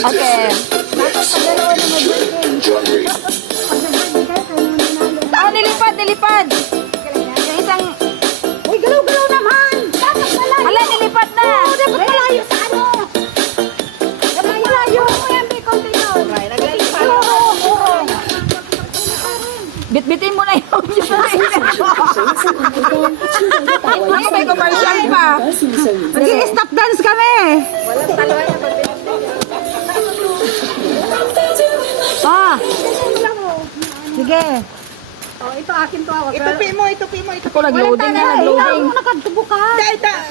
Okay. Nilipad, nilipad. Yung isang... Uy, galaw-galaw naman. Dapat malayo. Ala, nilipad na. Oo, dapat malayo sa ano. Dapat malayo. Yan, may konti yun. Bit-bitin mo na yung may commercial pa. Mag-i-stop dance kami. Ah. Sige. Oh, ito akin to. Itupi mo, itupi mo, itupi Ako nag-loading na, nag-loading. Ikaw, nakatubo ka.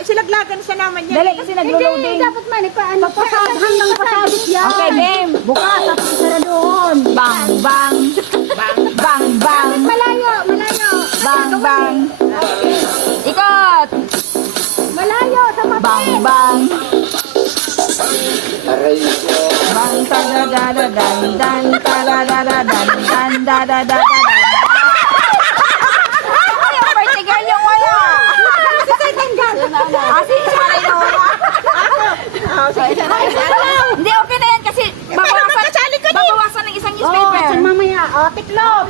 Silaglagan sa naman niya. Dali kasi nag-loading. Hindi, dapat man, ipaano pa. Hanggang pasabit yan. Okay, game. Bukas, tapos isara doon. Bang, bang. Bang, bang. Malayo, malayo. Bang, bang. Ikot. Malayo, sa mapit. Bang, bang. Bang, ta-da-da-da-dan, dan, ta-da-da-da-dan, dan, da-da-da-da-dan. Ay, yung vertical yung wala. Si second gun. Si Maray na wala. Hindi, okay na yan kasi babawasan ng isang Oh, newspaper. sa mamaya. Oh, tiklop.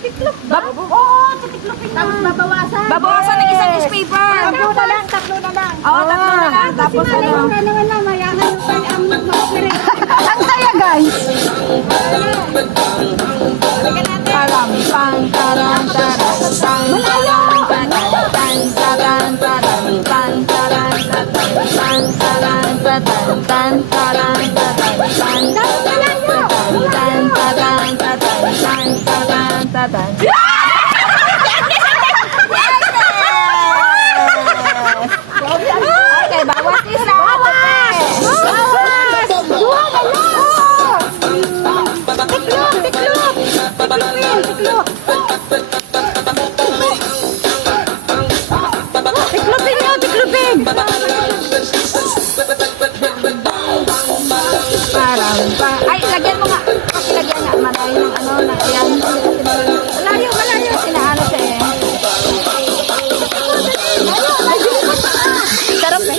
Tiklop ba? Oo, sa tiklop ito. Tapos babawasan. Babawasan ng isang newspaper. Tatlo na lang, tatlo na lang. Oo, tatlo na lang. Tapos Kasi ano? malay mo na mayahan yung ang mag-operate. Ang saya, guys. Taram, pang, taram, taram, pang, taram, taram, taram, taram, pang, taram, taram, pang, taram, taram, tan, taram, taram, pang, tan, taram, taram, tan, taram, taram. Okay, bawas isa. Bawas! Duha na lang! Tiklop, tiklop! Tiklopin, tiklop! Tiklopin nyo, tiklopin! Parang pa. Ay, lagyan mo nga. Kasi lagyan nga. Malayo ng ano, na yan. Malayo, malayo. Sinaano siya eh. Sarap eh.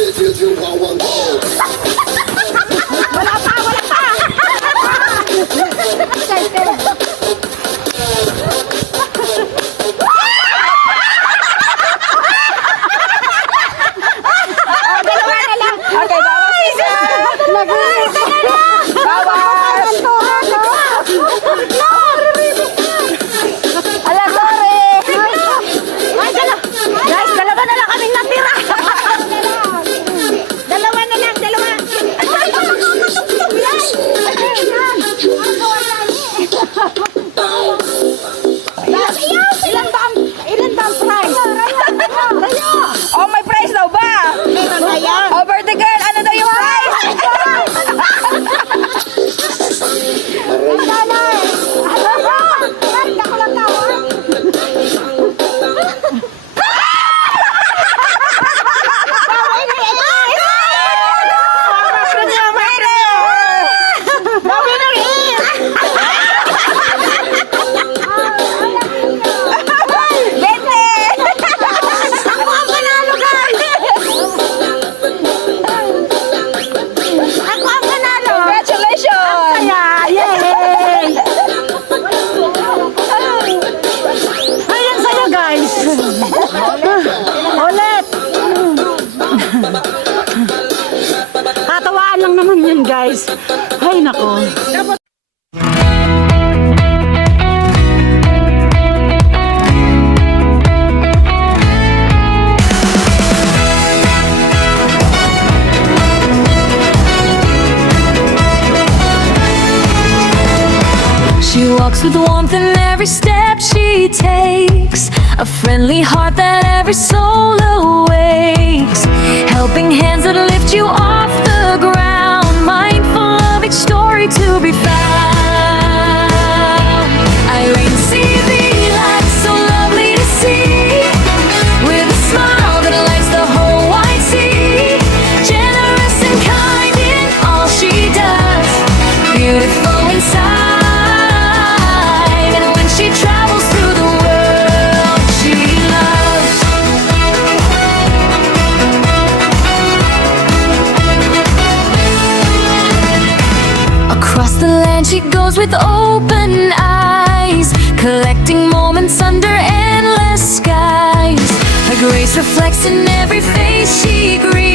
Wala pa, wala pa. Excited. Dalawa na lang. Okay, bawas isa. Nag-isa na lang! Bawas. Ala, sorry. Guys, dalawa na lang kaming natira! Dalawa na lang, dalawa. Ilan ba ang price? Oh, may price daw ba? Meron na yan. Over the girl, ano daw yung price? Congratulations! Yay! Ayan sa'yo, guys. Ulit. Katawaan lang naman yun, guys. Ay, nako. She walks with warmth in every step she takes, a friendly heart that every soul awakes, helping hands that lift you off the ground, mindful of each story to be found. Irene CV, light so lovely to see, with a smile that lights the whole wide sea, generous and kind in all she does, beautiful inside. She travels through the world she loves. she goes with open eyes, collecting moments under endless skies. Her grace reflects in every face she greets.